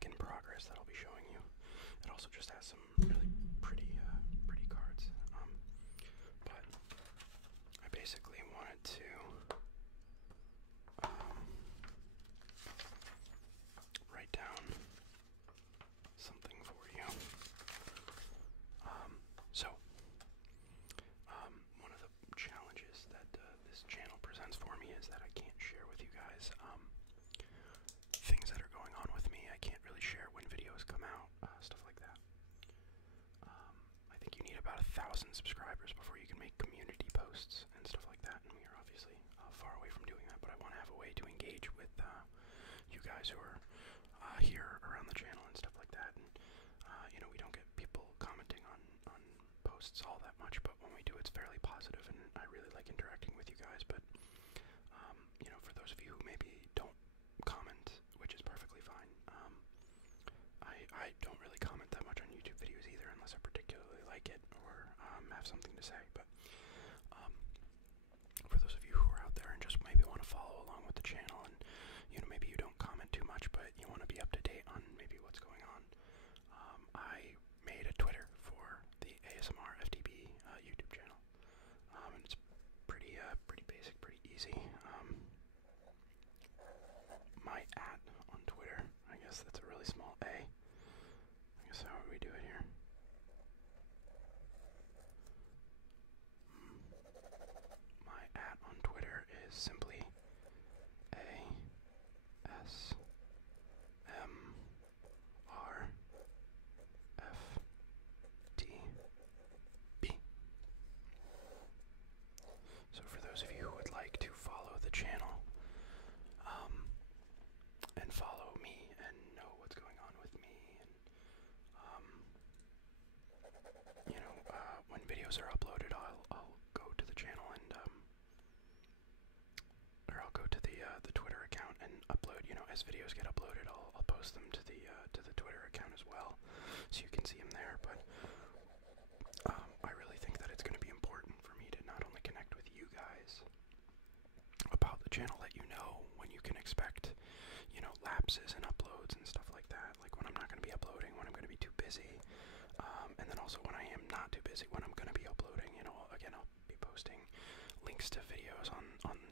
pack in progress that I'll be showing you. It also just has some really pretty cards. But I basically wanted to write down something for you. One of the challenges that this channel presents for me is that I can't share with you guys things that are going on with me. I can't really share when videos come out, stuff like that. I think you need about 1,000 subscribers before you can make community posts and stuff like that, and we are obviously far away from doing that, but I want to have a way to engage with you guys who are here around the channel and stuff like that. And we don't get people commenting on posts all that much, but when we do, it's fairly positive, and I really like interacting with you guys. But for those of you who maybe don't comment, which is perfectly fine, I don't really comment that much on YouTube videos either, unless I particularly like it or have something to say. But for those of you who are out there and just maybe want to follow along with the channel, and maybe you don't comment too much, but you want to be up to date on maybe what's going on, I made a Twitter for the ASMR FTB YouTube channel, and it's pretty basic, pretty easy. My @ on Twitter, I guess that's a really small A. I guess how would we do it here? My @ on Twitter is simply ASMRFTB. So for those of you who would like to follow the channel, and follow me and know what's going on with me, and when videos are uploaded, I'll go to the channel and or I'll go to the Twitter account and upload. As videos get uploaded, I'll post them to the Twitter account as well, so you can see them there. But I really think that it's going to be important for me to not only connect with you guys about the channel, let you know when you can expect, lapses and uploads and stuff like that, like when I'm not going to be uploading, when I'm going to be too busy, and then also when I am not too busy, when I'm going to be uploading. Again, I'll be posting links to videos on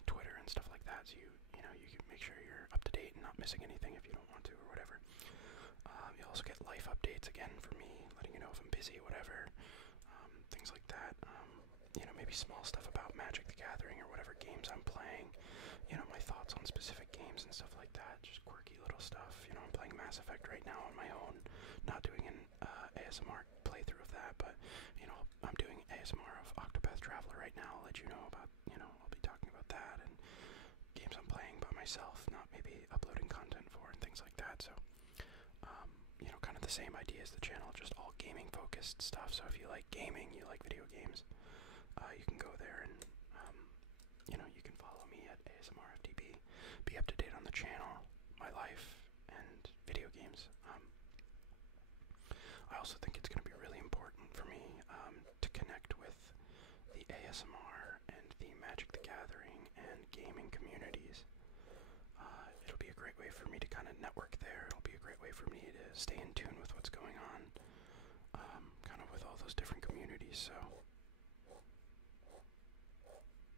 Twitter and stuff like that, so you can make sure you're up to date and not missing anything if you don't want to or whatever. You'll also get life updates again for me, letting you know if I'm busy, whatever, things like that. Maybe small stuff about Magic the Gathering or whatever games I'm playing, my thoughts on specific games and stuff like that, just quirky little stuff. I'm playing Mass Effect right now on my own, not doing an ASMR playthrough of that, but, I'm doing ASMR of Octopath Traveler right now. I'll let you know about, I'll be talking about that, and games I'm playing by myself, not maybe uploading content for, and things like that. So, kind of the same idea as the channel, just all gaming focused stuff. So if you like gaming, you like video games, you can go there and, you can follow me at ASMRFTB, be up to date on the channel, my life, and video games. I also think it's going to be really important for me to connect with the ASMR and the Magic the Gathering and gaming communities. It'll be a great way for me to kind of network there. It'll be a great way for me to stay in tune with what's going on, kind of with all those different communities. So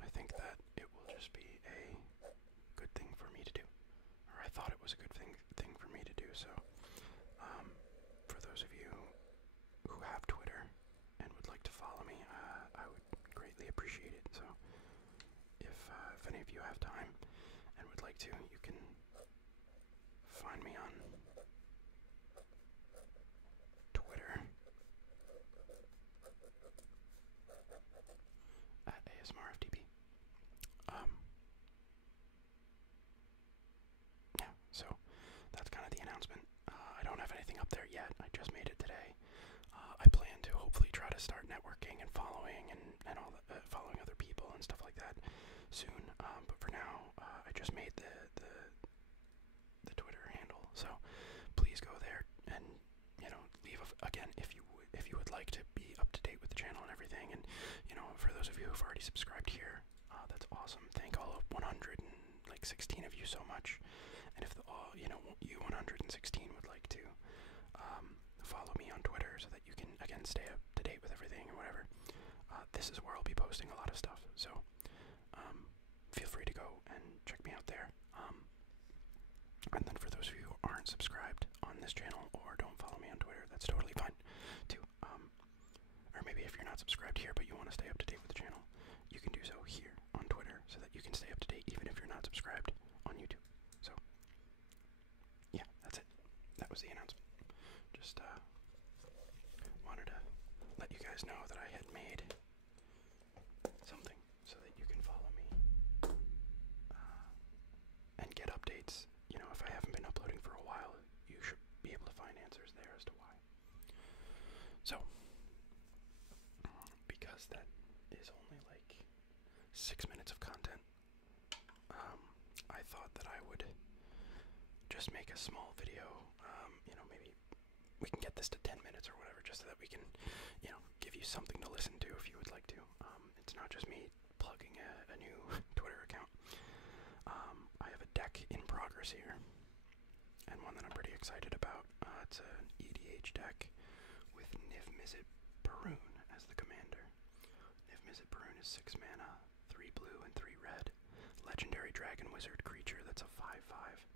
I think that it will just be a good thing for me to do, or I thought it was a good thing for me to do. So for those of you who have Twitter and would like to follow me, I would greatly appreciate it. So if any of you have time and would like to, you can find me on Twitter at ASMRFTB. Yeah, so that's kind of the announcement. I don't have anything up there yet. I just made it today. I plan to hopefully try to start networking and following and all the, following other people and stuff like that soon. But for now, I just made the Twitter handle. So please go there and leave again if you would like to be up to date with the channel and everything. And for those of you who've already subscribed here, that's awesome. Thank all of 116 of you so much. And if you 116 would like to this is where I'll be posting a lot of stuff. So feel free to go and check me out there. And then for those of you who aren't subscribed on this channel or don't follow me on Twitter, that's totally fine too. Or maybe if you're not subscribed here but you want to stay up to date with the channel, you can do so here on Twitter so that you can stay up to date even if you're not subscribed on YouTube. So yeah, that's it. That was the announcement. Just wanted to let you guys know that I had made something so that you can follow me and get updates. You know, if I haven't been uploading for a while, you should be able to find answers there as to why. So, because that is only like 6 minutes of content, I thought that I would just make a small video. You know, maybe we can get this to 10 minutes or whatever, just so that we can, you know, give you something to listen to if you would like to. It's not just me plugging a new Twitter account. I have a deck in progress here, and one that I'm pretty excited about. It's an EDH deck with Mizzet Parun as the commander. Mizzet Parun is 6 mana, 3 blue and 3 red. Legendary dragon wizard creature that's a 5/5.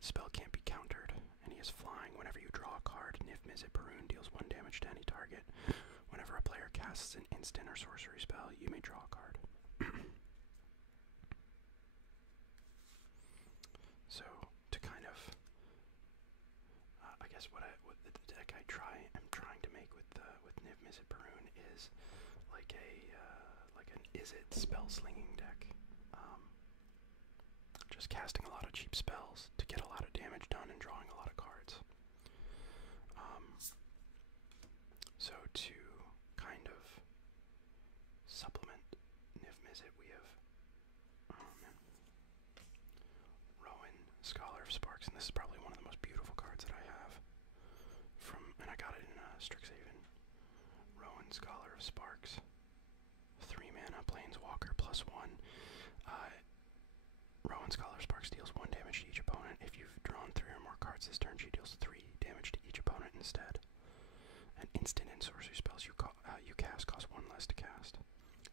Spell can't be countered, and he is flying. Whenever you draw a card, Mizzet Parun deals 1 damage to any target. Whenever a player casts an instant or sorcery spell, you may draw a card. So, to kind of, I guess what the deck I'm trying to make with Mizzet Parun is like an Izzet spell slinging deck. Just casting a lot of cheap spells to get a lot of damage done and drawing a lot of cards. So to kind of supplement Mizzet, we have Rowan, Scholar of Sparks, and this is probably one of the most beautiful cards that I have and I got it in Strixhaven. Rowan, Scholar of Sparks, 3 mana, Planeswalker, +1. Rowan, Scholar of Sparks deals 1 damage to each opponent. If you've drawn 3 or more cards this turn, she deals 3 damage to each opponent instead. And instant and sorcery spells you cast cost 1 less to cast.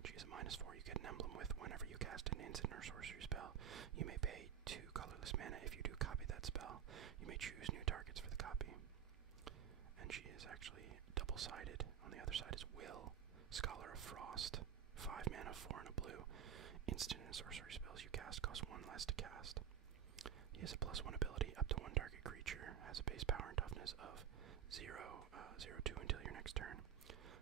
She is a -4. You get an emblem with whenever you cast an instant or sorcery spell, you may pay 2 colorless mana. If you do copy that spell, you may choose new targets for the copy. And she is actually double-sided. On the other side is Will, Scholar of Frost, 5 mana, 4 and a blue. Instant and sorcery spells you cast cost 1 less to cast. He has a +1 ability. Up to 1 target creature has a base power and toughness of 0/2 until your next turn.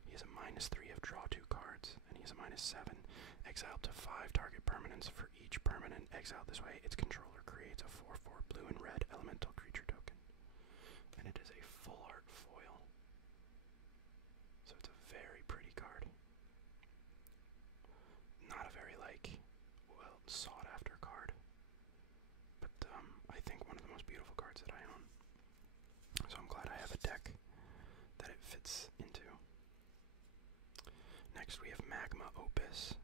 He has a -3 of draw 2 cards, and he has a -7. Exile up to 5 target permanents. For each permanent exiled this way, its controller creates a 4/4 blue and red elemental creature token. And it is a full art foil. So it's a very pretty card. Not a very, sought after card. But I think one of the most beautiful cards that I own. So I'm glad I have a deck that it fits into. Next we have Magma Opus,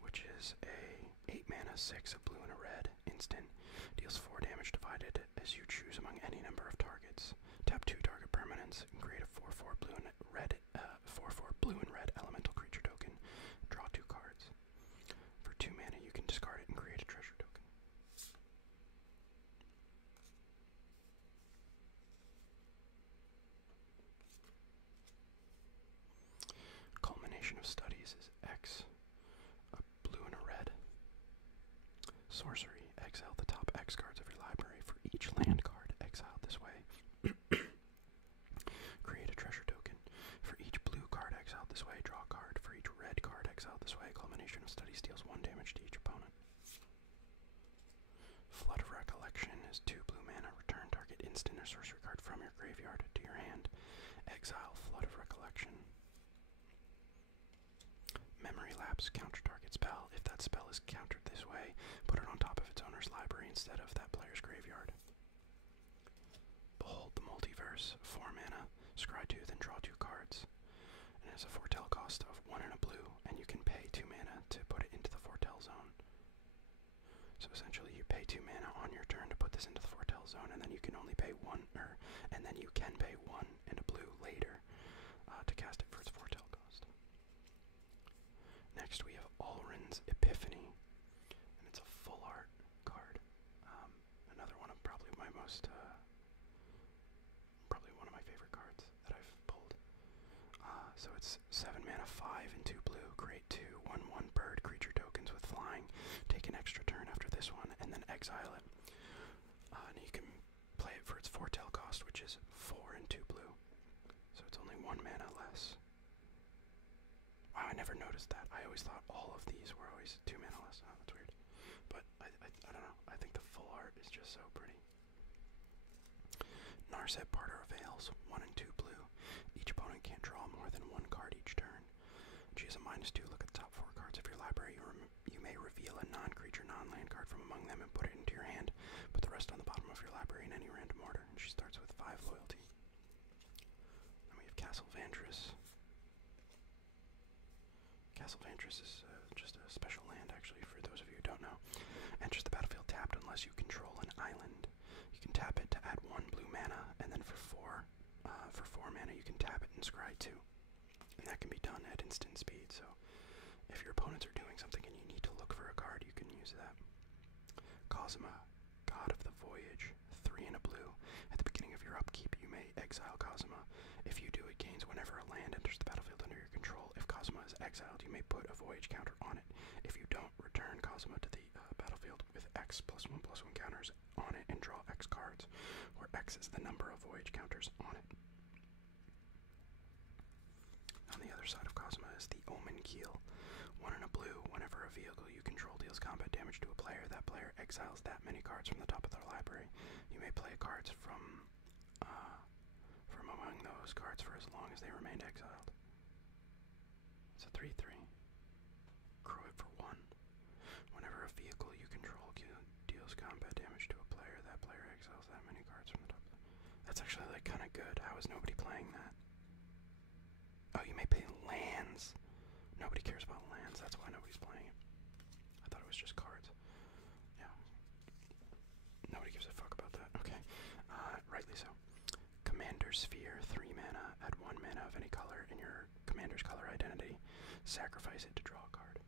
which is a 8 mana, 6, a blue and a red instant. Deals 4 damage divided as you choose among any number of targets. Tap 2 target permanents and create a 4/4 blue and red elemental creature token. Draw 2 cards. For 2 mana you can discard it and create a treasure token. Culmination of Studies is X, a blue and a red. Sorcery, exile the top X cards of your library. For each land card exiled this way, create a treasure token. For each blue card exiled this way, draw a card. For each red card exiled this way, Culmination of Studies deals 1 damage to each opponent. Flood of Recollection is 2 blue mana. Return target instant or sorcery card from your graveyard to your hand. Exile Flood of Recollection. Memory Lapse, counter target spell. If that spell is countered this way, put it on top of its owner's library instead of that player's graveyard. Behold the Multiverse, 4 mana, scry 2, then draw 2 cards. And it has a foretell cost of 1 and a blue, and you can pay 2 mana to put it into the foretell zone. So essentially you pay 2 mana on your turn to put this into the foretell zone, and then you can only pay 1, and then you can pay 1 and a blue later to cast it for its foretell cost. Next we have Alrin's Epiphany, and it's a full art card. Another one of probably my favorite cards that I've pulled. So it's 7 mana, 5 and 2 blue, create 2 1/1 bird creature tokens with flying. Take an extra turn after this one, and then exile it. And you can play it for its foretell cost, which is 4 and 2 blue. So it's only 1 mana less. Wow, I never noticed that. I always thought all of these were always 2 mana less. Oh, that's weird. But I don't know. I think the full art is just so pretty. Narset Barter of Veils, 1 and 2 blue. Each opponent can't draw more than 1 card each turn. She has a -2. Look at the top 4 cards of your library. You may reveal a non-creature, non-land card from among them and put it into your hand. Put the rest on the bottom of your library in any random order. And she starts with 5 loyalty. Then we have Castle Vantress. Castle Vantress is just a special land, actually, for those of you who don't know. Enters the battlefield tapped unless you control an island. You can tap it to add 1 blue mana, and then for 4 mana you can tap it and scry 2. And that can be done at instant speed, so if your opponents are doing something and you need to look for a card, you can use that. Cosima, God of the Voyage, 3 and a blue. At the beginning of your upkeep, you may exile Cosima. If you do, it gains whenever a land enters the battlefield under your control. If Cosima is exiled, you may put a Voyage counter on it. If you don't, return Cosima to the battlefield with X +1/+1 counters on it and draw X cards, where X is the number of Voyage counters on it. On the other side of Cosima is the Omen Keel. 1 and a blue. Whenever a vehicle you control deals combat damage to a player, that player exiles that many cards from the top of their library. You may play cards from among those cards for as long as they remained exiled. It's a 3/3. Crow it for 1. Whenever a vehicle you control deals combat damage to a player, that player exiles that many cards from the top. That's actually like kind of good. How is nobody playing that? Oh, you may play lands. Nobody cares about lands. That's why nobody's playing it. I thought it was just cards. Yeah. Nobody gives a fuck about that. Okay. Rightly so. Commander Sphere, 3 mana. Add 1 mana of any color in your commander's color identity. Sacrifice it to draw a card.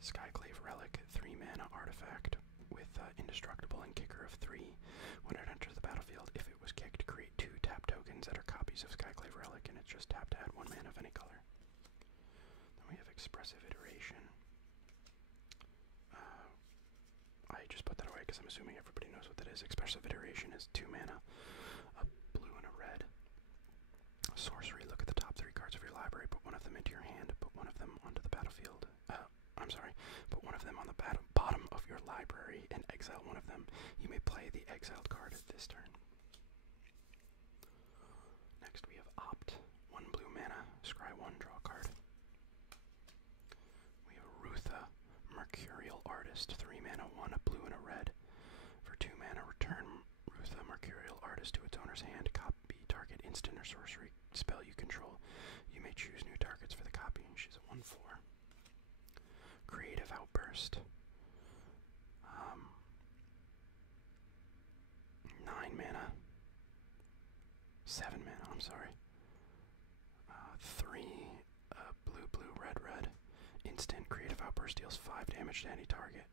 Skyclave Relic, 3 mana artifact with indestructible and kicker of 3. When it enters the battlefield, if it was kicked, create 2 tap tokens that are copies of Skyclave Relic, and it's just tap to add 1 mana of any color. Then we have Expressive Iteration. I just put that away because I'm assuming everybody knows what that is. Expressive Iteration is 2 mana, a blue and a red. Sorcery, look at the top 3 cards of your library, put one of them into your hand, put one of them onto the battlefield. Put one of them on the bottom of your library and exile one of them. You may play the exiled card at this turn. Next we have Opt, 1 blue mana, scry 1, draw a card. We have Rutha, Mercurial Artist, 3 mana, 1, a blue and a red. For 2 mana, return Rutha, Mercurial Artist to its owner's hand. Copy target instant or sorcery spell you control. You may choose new targets for the copying. She's a 1/4. Creative Outburst. 9 mana. 7 mana, I'm sorry. 3 blue, red. Instant Creative Outburst deals 5 damage to any target.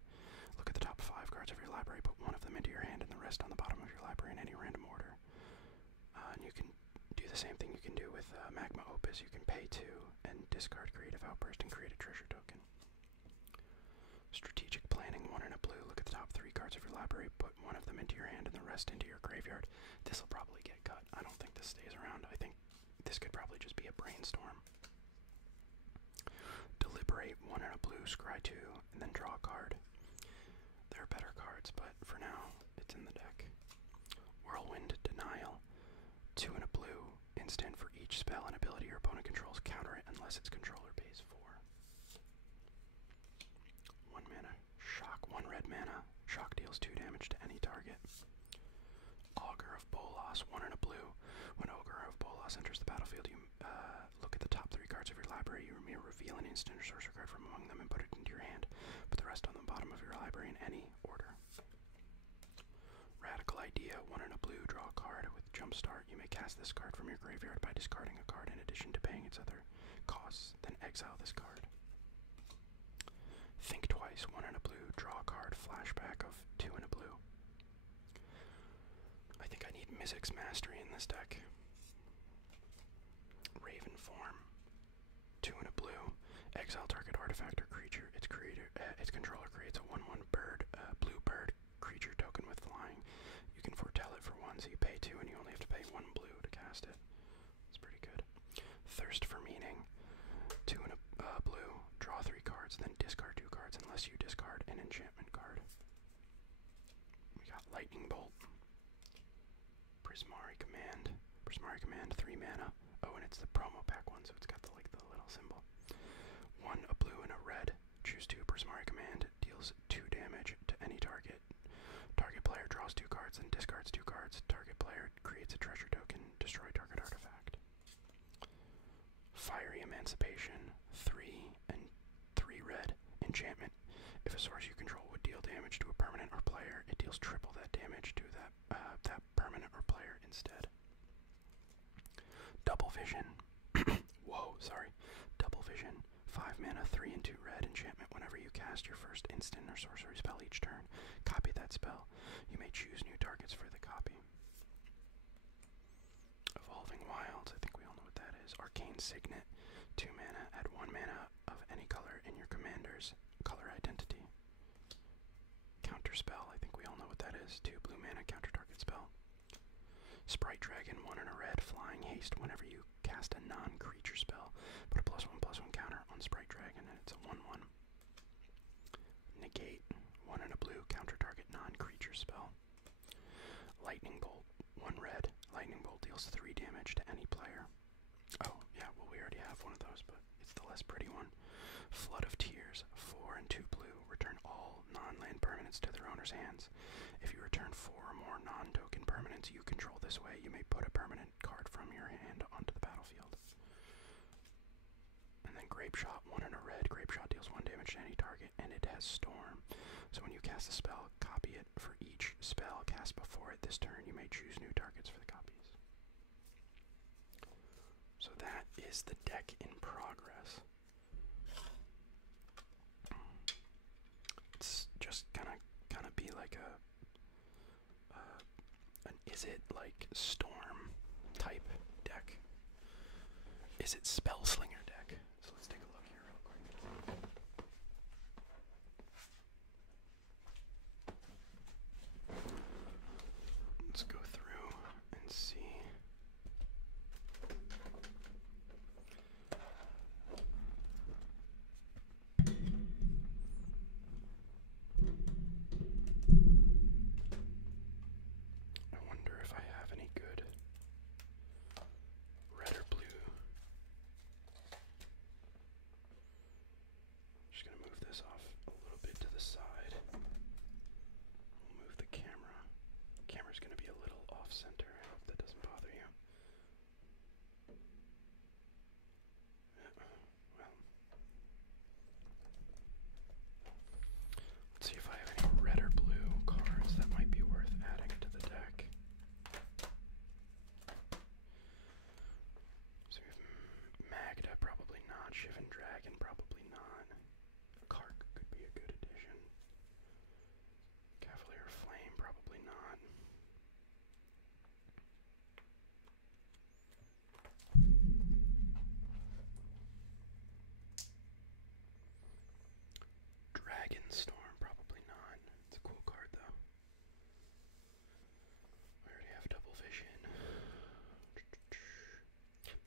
Look at the top 5 cards of your library, put one of them into your hand and the rest on the bottom of your library in any random order. And you can do the same thing you can do with Magma Opus. You can pay 2 and discard Creative Outburst and create a treasure token. Strategic Planning, 1 and a blue. Look at the top 3 cards of your library, put one of them into your hand and the rest into your graveyard. This will probably get cut. I don't think this stays around. I think this could probably just be a brainstorm. Deliberate, 1 and a blue, scry 2, and then draw a card. There are better cards, but for now, it's in the deck. Whirlwind Denial, 2 and a blue, instant for each spell and ability your opponent controls, counter it unless its controller pays 4. 1 mana, Shock, 1 red mana, Shock deals 2 damage to any target. Augur of Bolas, 1 and a blue. When Augur of Bolas enters the battlefield, you look at the top 3 cards of your library. You may reveal an instant or sorcery card from among them and put it into your hand. Put the rest on the bottom of your library in any order. Radical Idea, 1 and a blue, draw a card. With Jumpstart, you may cast this card from your graveyard by discarding a card in addition to paying its other cost. costs, then exile this card. Think twice, 1 and a blue, draw a card, flashback of 2 and a blue. I think I need Mizzet's Mastery in this deck. Raven form, 2 and a blue, exile target artifact or creature. Its controller creates a 1/1 bird, blue bird creature token with flying. You can foretell it for 1, so you pay 2 and you only have to pay 1 blue to cast it. It's pretty good. Thirst for Meaning, 2 and a blue, draw 3 cards, then discard 2 cards unless you discard an enchantment card. We got Lightning Bolt, Prismari Command, 3 mana. Oh, and it's the promo pack one, so it's got the little symbol. 1 a blue and a red. Choose 2 Prismari Command, deals 2 damage to any target. Target player draws 2 cards and discards 2 cards. Target player creates a treasure token, destroy target artifact. Fiery Emancipation, 3 and 3 red. Enchantment. If a source you control would deal damage to a permanent or player, it deals triple that damage to that permanent or player instead. Double Vision. Whoa, sorry. Double Vision. 5 mana, 3 and 2 red. Enchantment. Whenever you cast your first instant or sorcery spell each turn, copy that spell. You may choose new targets for the copy. Evolving Wilds. I think we all know what that is. Arcane Signet. 2 mana. Add 1 mana of any color in your commander's color identity. Counterspell. I think we all know what that is. 2 blue mana. Counter target spell. Sprite Dragon, 1 and a red, flying haste. Whenever you cast a non-creature spell, put a +1/+1 counter on Sprite Dragon, and it's a 1/1. Negate, 1 and a blue, counter target non-creature spell. Lightning Bolt, 1 red. Lightning Bolt deals 3 damage to any player. Oh, yeah, well, we already have one of those, but it's the less pretty one. Flood of Tears, 4 and 2 blue. Return all non-land permanents to their owner's hands. If you return 4 or more non-token permanents you control this way, you may put a permanent card from your hand onto the battlefield. And then Grapeshot, 1 and a red. Grapeshot deals 1 damage to any target, and it has Storm. So when you cast a spell, copy it. For each spell cast before it this turn, you may choose new targets for the copies. So that is the deck in progress. It's just gonna be like an is it like Storm type deck? Is it Spellslinger deck? So let's take a look here real quick. Let's go through and see. I wonder if I have any good red or blue. Just gonna move this off a little bit to the side. We'll move the camera. Camera's gonna be a little off center. I hope that doesn't bother you. Well, let's see if I have any red or blue cards that might be worth adding to the deck. So we have Magda, probably not. Shivan Dragon, probably not. Kark could be a good addition. Cavalier of Flame, probably not. Dragonstorm, probably not. It's a cool card though. I already have Double Vision.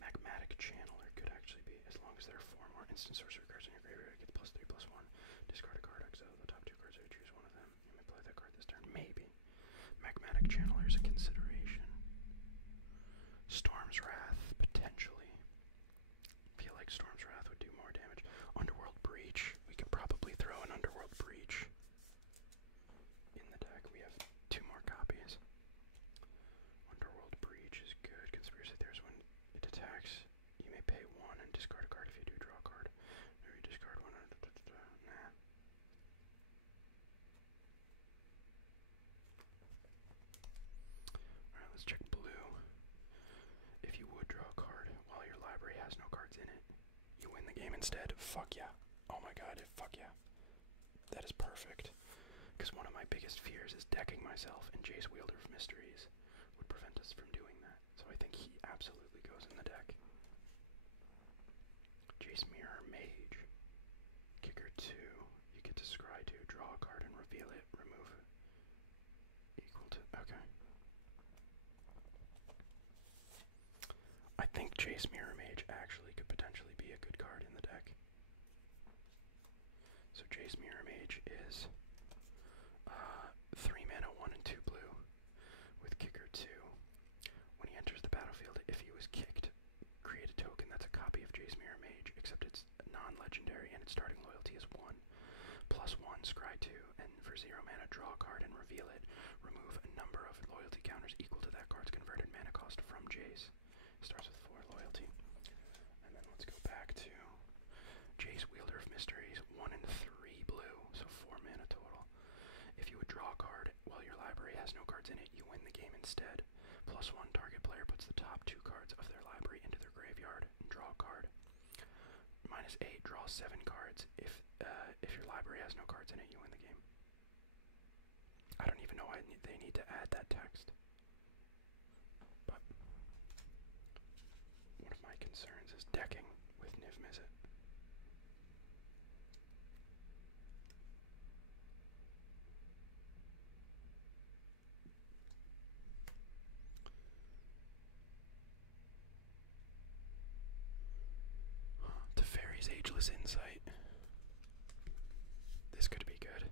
Magmatic Channeler could actually be, as long as there are 4 more instant sorcery cards in your graveyard, get +3/+1. Discard a card, exile the top 2 cards, or choose one of them. You may play that card this turn. Maybe. Magmatic Channeler is a consideration. Storm's Wrath, potentially. Feel like Storm's Wrath would do more damage. Underworld Breach. We could probably throw an Underworld Breach in the deck. We have 2 more copies. Underworld Breach is good. Conspiracy There's when it attacks, you may pay 1 and discard a card. If you do, draw a card. Or you discard 1. Nah. game instead. Fuck yeah. Oh my god, fuck yeah. That is perfect. Because one of my biggest fears is decking myself, and Jace, Wielder of Mysteries would prevent us from doing that. So I think he absolutely goes in the deck. Jace, Mirror, Mage. Kicker 2. You get to scry 2, draw a card and reveal it. Remove it. Equal to... Okay. I think Jace, Mirror, Mage actually could potentially be a good card in the deck. So Jace, Mirror, Mage is 3 mana, 1 and 2 blue with Kicker 2. When he enters the battlefield, if he was kicked, create a token that's a copy of Jace, Mirror, Mage, except it's non-legendary and its starting loyalty is 1. +1, scry 2, and for 0 mana, draw a card and reveal it. Remove a number of loyalty counters equal to that card's converted mana cost from Jace. Starts with 4 loyalty. And then let's go back to Jace, Wielder of Mysteries, 1 and 3 blue, so 4 mana total. If you would draw a card while your library has no cards in it, you win the game instead. +1, target player puts the top 2 cards of their library into their graveyard and draw a card. -8, draw 7 cards. If your library has no cards in it, you win the game. I don't even know why they need to add that text. But one of my concerns is decking with Niv Mizzet. Teferi's Ageless Insight. This could be good.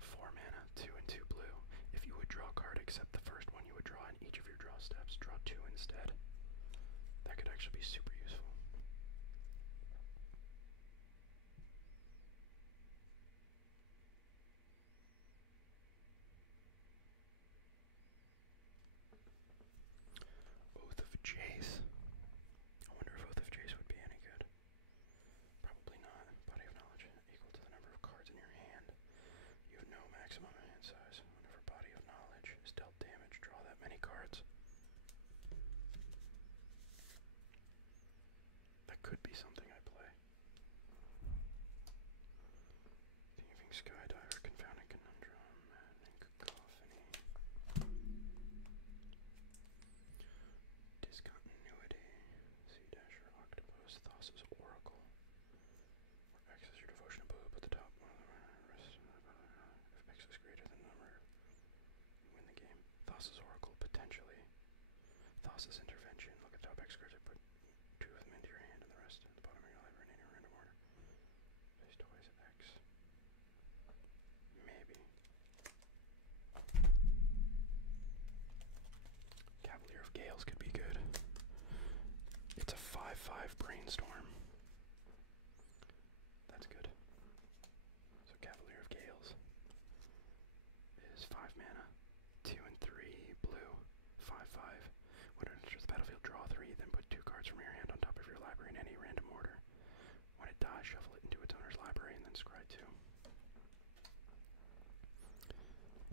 4 mana, 2 and 2 blue. If you would draw a card except the first one you would draw in each of your draw steps, draw 2 instead. That could actually be super useful. Oath of Jace. I wonder if Oath of Jace would be any good. Probably not. Body of Knowledge equal to the number of cards in your hand. You have no maximum hand size. Whenever Body of Knowledge is dealt damage, draw that many cards. That could be something I play. Thieving Skydiver, Confounding Conundrum, Maddening Cacophony. Discontinuity, Sea Dasher, Octopus, Thassa's Oracle. Where X is your devotion to blue, put the top one of the rest. If X is greater than the number, you win the game. Thassa's Oracle, potentially. Thassa's Intervention, look at top X cards, put 2 of them into your hand and the rest at the bottom of your library in any random order. Face twice X. Maybe. Cavalier of Gales could be good. It's a 5/5 brainstorm. That's good. So Cavalier of Gales is 5 mana, 2 and 3 blue, 5/5. When it enters the battlefield, draw 3, then put 2 cards from your hand on top of your library in any random order. When it dies, shuffle it into its owner's library and then scry 2.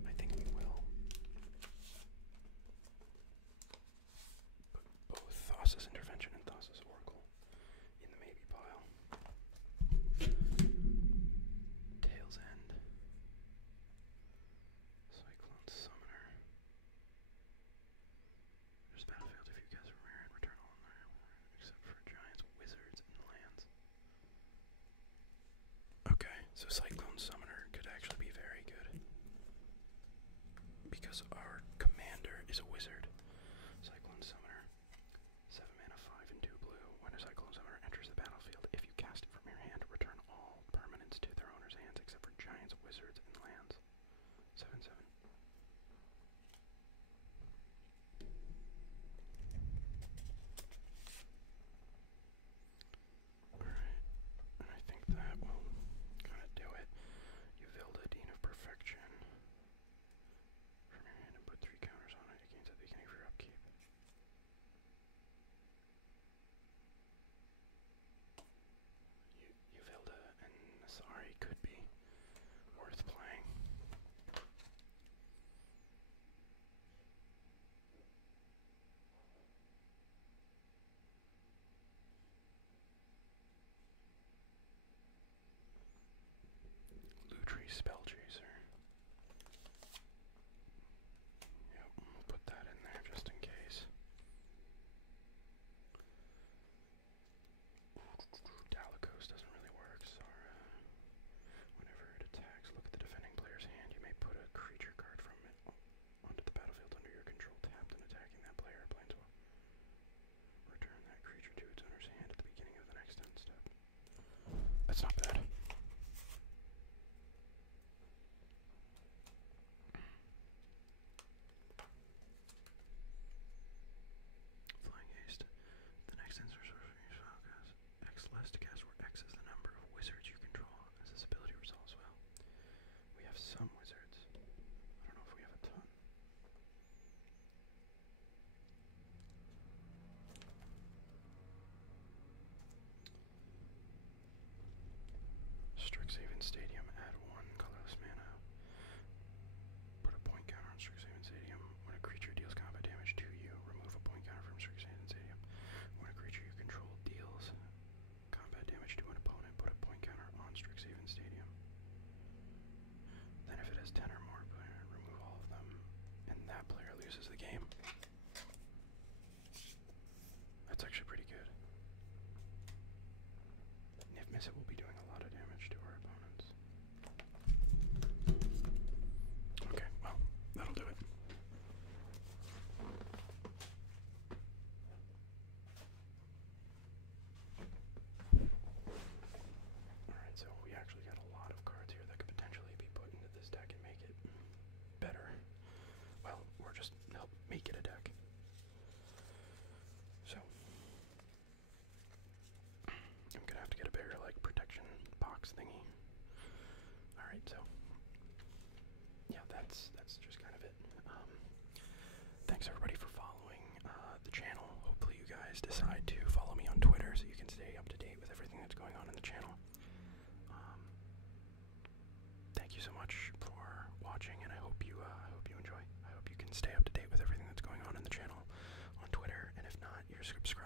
I think we will put both Thassa's Intervention and Thassa's Oracle in the maybe pile. Tail's End. Cyclone Summoner. There's battlefield if you guys are rare and return all except for giants, wizards, and lands. Okay, so Cyclone Summoner could actually be very good. Because our commander is a wizard. Cyclone Summoner. 7 mana, 5 and 2 blue. When a Cyclone Summoner enters the battlefield, if you cast it from your hand, return all permanents to their owner's hands except for giants, wizards, and lands. 7/7. Alright, and I think that will kind of do it. You build a Dean of Perfection from your hand and put legendary spell chaser. Yep, we'll put that in there just in case. Dalikos doesn't really work, Zara. Whenever it attacks, look at the defending player's hand. You may put a creature card from it onto the battlefield under your control, tapped and attacking that player. Planeswalker. Return that creature to its owner's hand at the beginning of the next end step. That's not bad. Flying haste. The next instant sorcery you spell cast X less to cast, where X is the number of wizards you control, as this ability resolves well. We have some wizards. I don't know if we have a ton. Strixhaven Stadium, add 1 colorless mana. Put a point counter on Strixhaven Stadium. When a creature deals combat damage to you, remove a point counter from Strixhaven Stadium. When a creature you control deals combat damage to an opponent, put a point counter on Strixhaven Stadium. Then if it has 10 or more, remove all of them, and that player loses the game. That's actually pretty good. If Mizzet will be doing a lot of damage to our opponents. Okay, well, that'll do it. Alright, so we actually got a lot of cards here that could potentially be put into this deck and make it better. Well, or just help make it a deck. So, I'm gonna have to get a bigger, like, protection box thingy. Alright, so, yeah, that's just kind of it. Thanks everybody for following the channel. Hopefully you guys decide to follow me on Twitter so you can stay up to date with everything that's going on in the channel. Thank you so much for watching, and I hope you enjoy. I hope you can stay up to date with everything that's going on in the channel on Twitter, and if not, you're subscribed